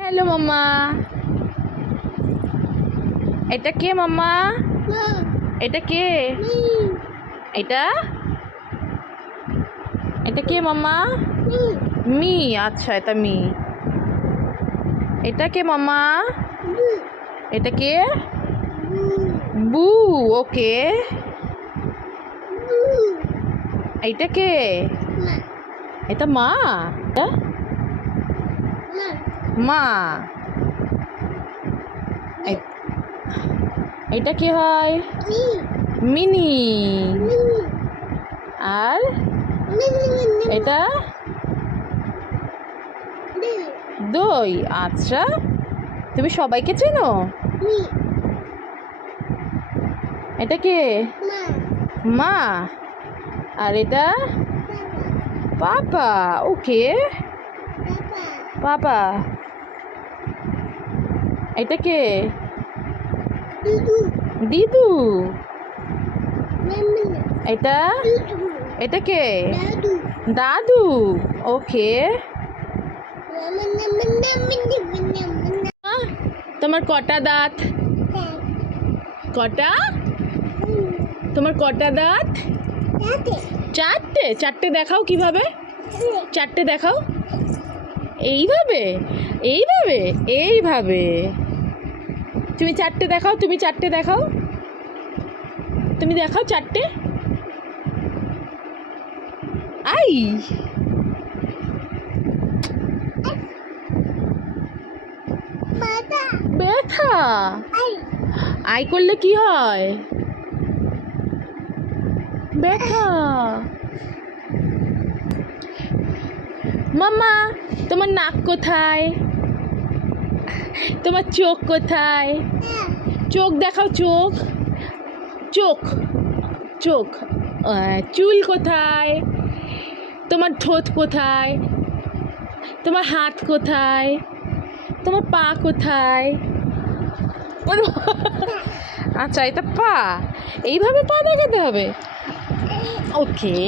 Hello মাম্মা, এটা কে মাম্মা? এটা কে? এটা এটা কে মাম্মা? মি, আচ্ছা এটা মি। এটা কে মাম্মা? এটা কে? বু, ওকে। এটা কে? এটা মা? মা। এটা কি হয়? মিনি। আর এটা দই। আচ্ছা, তুমি সবাইকে চেনো? এটা কে? মা। আর এটা পাপা, ওকে। পাপা। এটা কে? দিদু। এটা এটা কে? দাদু, ওকে। তোমার কটা দাঁত? কটা? তোমার কটা দাঁত? চারটে। চারটে দেখাও কিভাবে? চারটে দেখাও। এইভাবে, এইভাবে, এইভাবে। তুমি চারটে দেখাও, তুমি চারটে দেখাও, তুমি দেখাও চারটে। আই, ব্যথা। আই করলে কি হয়? ব্যথা। মাম্মা, তোমার নাক কোথায়? তোমার চোখ কোথায়? চোখ দেখাও, চোখ। চোখ, চোখ। চুল কোথায়? তোমার ঠোঁট কোথায়? তোমার হাত কোথায়? তোমার পা কোথায়? আচ্ছা, এটা পা। এইভাবে পা দেখাতে হবে, ওকে।